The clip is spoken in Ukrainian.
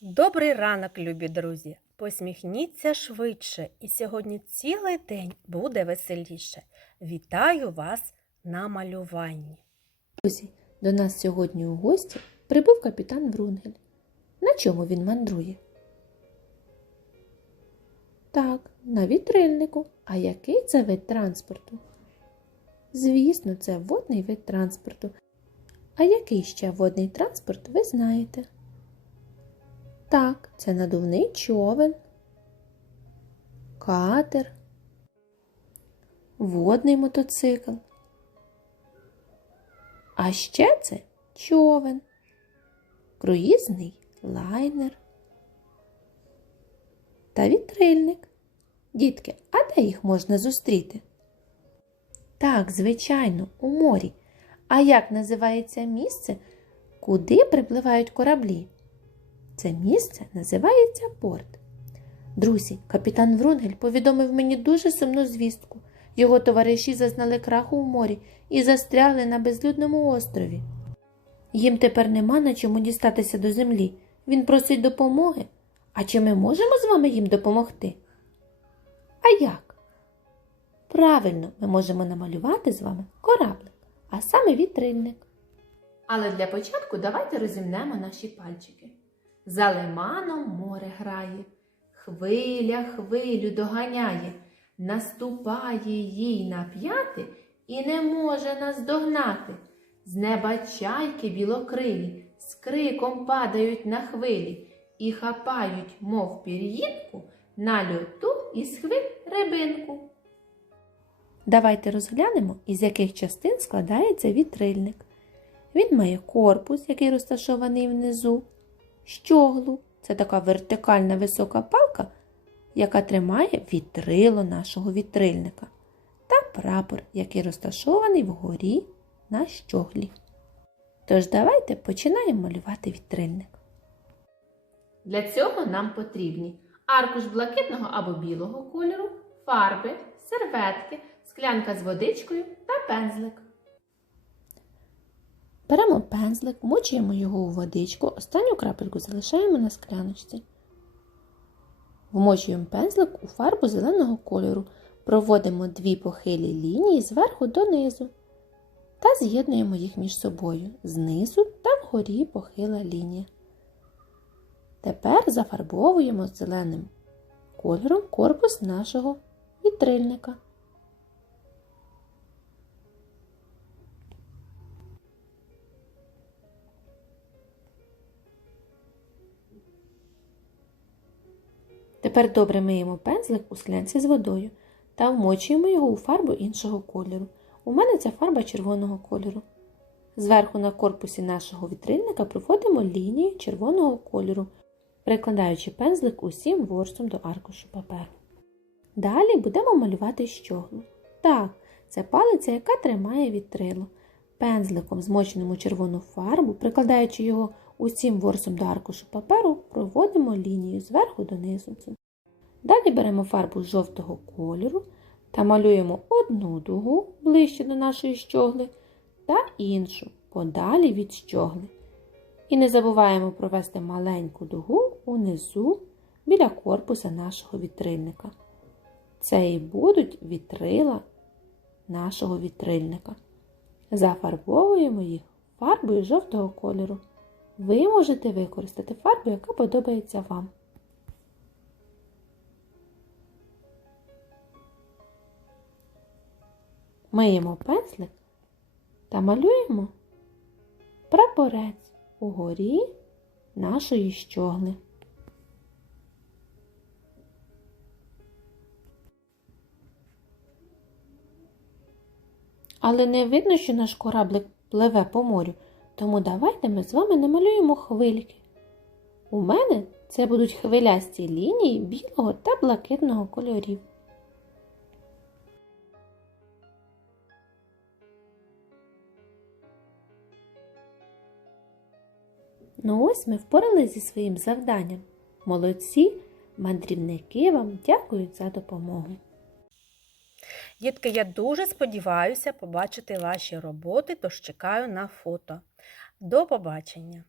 Добрий ранок, любі друзі! Посміхніться швидше, і сьогодні цілий день буде веселіше. Вітаю вас на малюванні. Друзі, до нас сьогодні у гості прибув капітан Врунгель. На чому він мандрує? Так, на вітрильнику. А який це вид транспорту? Звісно, це водний вид транспорту. А який ще водний транспорт ви знаєте? Так, це надувний човен, катер, водний мотоцикл. А ще це човен, круїзний лайнер та вітрильник. Дітки, а де їх можна зустріти? Так, звичайно, у морі. А як називається місце, куди припливають кораблі? Це місце називається порт. Друзі, капітан Врунгель повідомив мені дуже сумну звістку. Його товариші зазнали краху у морі і застрягли на безлюдному острові. Їм тепер нема на чому дістатися до землі. Він просить допомоги. А чи ми можемо з вами їм допомогти? А як? Правильно, ми можемо намалювати з вами кораблик, а саме вітрильник. Але для початку давайте розімнемо наші пальчики. За лиманом море грає, хвиля хвилю доганяє, наступає їй на п'яти і не може нас догнати. З неба чайки білокрилі, з криком падають на хвилі і хапають, мов пір'їнку, на льоту із хвиль рибинку. Давайте розглянемо, із яких частин складається вітрильник. Він має корпус, який розташований внизу, щоглу це така вертикальна висока палка, яка тримає вітрило нашого вітрильника, та прапор, який розташований вгорі на щоглі. Тож давайте починаємо малювати вітрильник. Для цього нам потрібні аркуш блакитного або білого кольору, фарби, серветки, склянка з водичкою та пензлик. Беремо пензлик, мочуємо його у водичку, останню крапельку залишаємо на скляночці. Вмочуємо пензлик у фарбу зеленого кольору, проводимо дві похилі лінії зверху донизу та з'єднуємо їх між собою знизу та вгорі похила лінія. Тепер зафарбовуємо зеленим кольором корпус нашого вітрильника. Тепер добре миємо пензлик у склянці з водою та вмочуємо його у фарбу іншого кольору. У мене ця фарба червоного кольору. Зверху на корпусі нашого вітрильника проводимо лінію червоного кольору, прикладаючи пензлик усім ворсом до аркушу паперу. Далі будемо малювати щоглу. Так, це палиця, яка тримає вітрило. Пензликом, змоченим у червону фарбу, прикладаючи його усім ворсом до аркушу паперу, проводимо лінію зверху донизу. Далі беремо фарбу жовтого кольору та малюємо одну дугу ближче до нашої щогли та іншу подалі від щогли. І не забуваємо провести маленьку дугу унизу біля корпуса нашого вітрильника. Це і будуть вітрила нашого вітрильника. Зафарбовуємо їх фарбою жовтого кольору. Ви можете використати фарбу, яка подобається вам. Миємо пензлик та малюємо прапорець угорі нашої щогли. Але не видно, що наш кораблик пливе по морю, тому давайте ми з вами намалюємо хвильки. У мене це будуть хвилясті лінії білого та блакитного кольорів. Ну ось ми впоралися зі своїм завданням. Молодці, мандрівники вам дякують за допомогу. Дітки, я дуже сподіваюся побачити ваші роботи, тож чекаю на фото. До побачення!